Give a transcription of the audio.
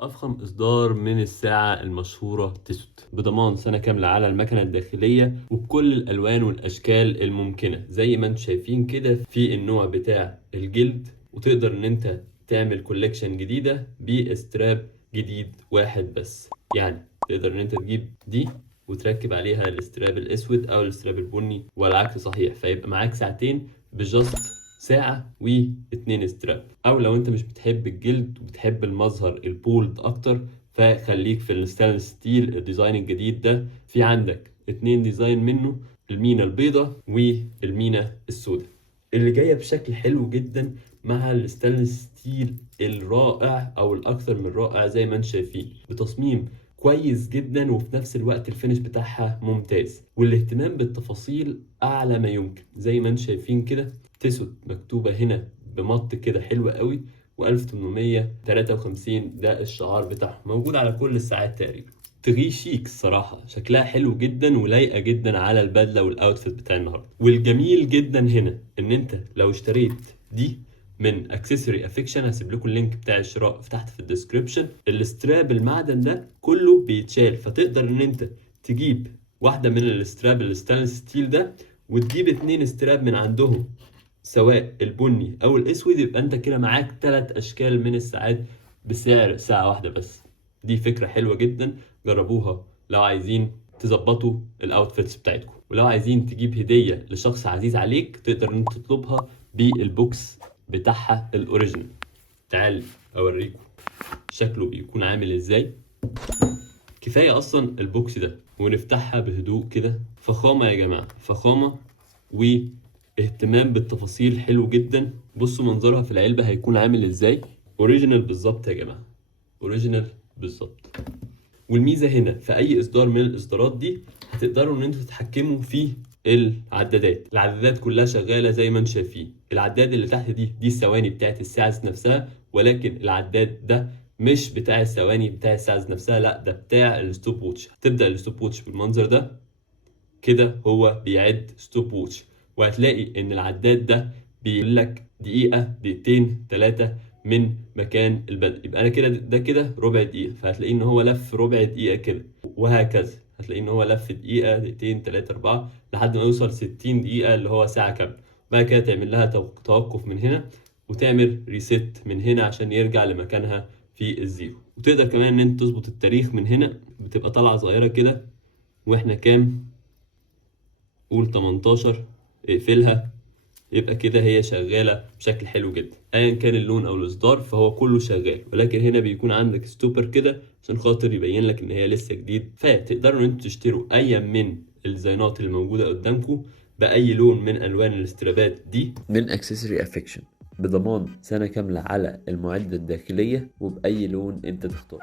أفخم إصدار من الساعة المشهورة تيسوت بضمان سنة كاملة على المكنة الداخلية وبكل الألوان والأشكال الممكنة زي ما انتم شايفين كده في النوع بتاع الجلد، وتقدر إن أنت تعمل كوليكشن جديدة باستراب جديد واحد بس. يعني تقدر إن أنت تجيب دي وتركب عليها الاستراب الأسود أو الاستراب البني والعكس صحيح، فيبقى معاك ساعتين بجاست ساعة واتنين استراب. او لو انت مش بتحب الجلد وبتحب المظهر البولد اكتر، فخليك في الستانلس ستيل. الديزاين الجديد ده في عندك اتنين ديزاين منه، المينا البيضة والمينا السوداء، اللي جاية بشكل حلو جدا مع الستانلس ستيل الرائع او الاكثر من رائع زي ما انتم شايفين، بتصميم كويس جدا وفي نفس الوقت الفينش بتاعها ممتاز والاهتمام بالتفاصيل اعلى ما يمكن. زي ما انتم شايفين كده تيسوت مكتوبة هنا بمط كده حلوة قوي، و1853 ده الشعار بتاعهم، موجود على كل الساعات تقريبا. تغي شيك الصراحة، شكلها حلو جدا ولايقة جدا على البدلة والاوتفيت بتاع النهاردة. والجميل جدا هنا ان انت لو اشتريت دي من اكسسوري افكشن، هسيب لكم اللينك بتاع الشراء تحت في الديسكريبشن، الاستراب المعدن ده كله بيتشال، فتقدر ان انت تجيب واحدة من الاستراب الستانلس ستيل ده وتجيب اتنين استراب من عندهم سواء البني او الاسود، يبقى انت كده معاك 3 اشكال من الساعات بسعر ساعة واحدة بس. دي فكرة حلوة جدا، جربوها لو عايزين تظبطوا الاوتفيتس بتاعتكم. ولو عايزين تجيب هدية لشخص عزيز عليك تقدر ان انت تطلبها بالبوكس بتاعها الاوريجينال. تعال اوريكم شكله بيكون عامل ازاي. كفاية اصلا البوكس ده ونفتحها بهدوء كده. فخامة يا جماعة، فخامة واهتمام بالتفاصيل حلو جدا. بصوا منظرها في العلبة هيكون عامل ازاي. اوريجينال بالظبط يا جماعة، اوريجينال بالظبط. والميزة هنا في اي اصدار من الاصدارات دي هتقدروا ان انتوا تتحكموا في العدادات كلها شغالة زي ما انتم شايفين. العداد اللي تحت دي الثواني بتاعت الساعة نفسها، ولكن العداد ده مش بتاع الثواني بتاع الساعة نفسها، لا ده بتاع الستوب ووتش. هتبدأ الستوب ووتش بالمنظر ده كده، هو بيعد ستوب ووتش، وهتلاقي ان العداد ده بيقول لك دقيقة دقيقتين 3 من مكان البدء. يبقى انا كده ده كده ربع دقيقة، فهتلاقي ان هو لف ربع دقيقة كده، وهكذا هتلاقي ان هو لف دقيقة دقيقتين 3 4 لحد ما يوصل 60 دقيقة اللي هو ساعة كاملة. بعد كده تعمل لها توقف من هنا وتعمل ريست من هنا عشان يرجع لمكانها في الزيرو. وتقدر كمان ان انت تظبط التاريخ من هنا، بتبقى طالعة صغيرة كده. واحنا كام؟ قول 18، اقفلها. يبقى كده هي شغالة بشكل حلو جدا ايا كان اللون او الاصدار، فهو كله شغال. ولكن هنا بيكون عندك ستوبر كده عشان خاطر يبين لك ان هي لسه جديد. فتقدروا ان انتوا تشتروا اي من الديزاينات اللي موجودة قدامكم باي لون من الوان الاسترابات دي من اكسسوري افكشن بضمان سنة كاملة على المعدة الداخلية وبأي لون انت تختار.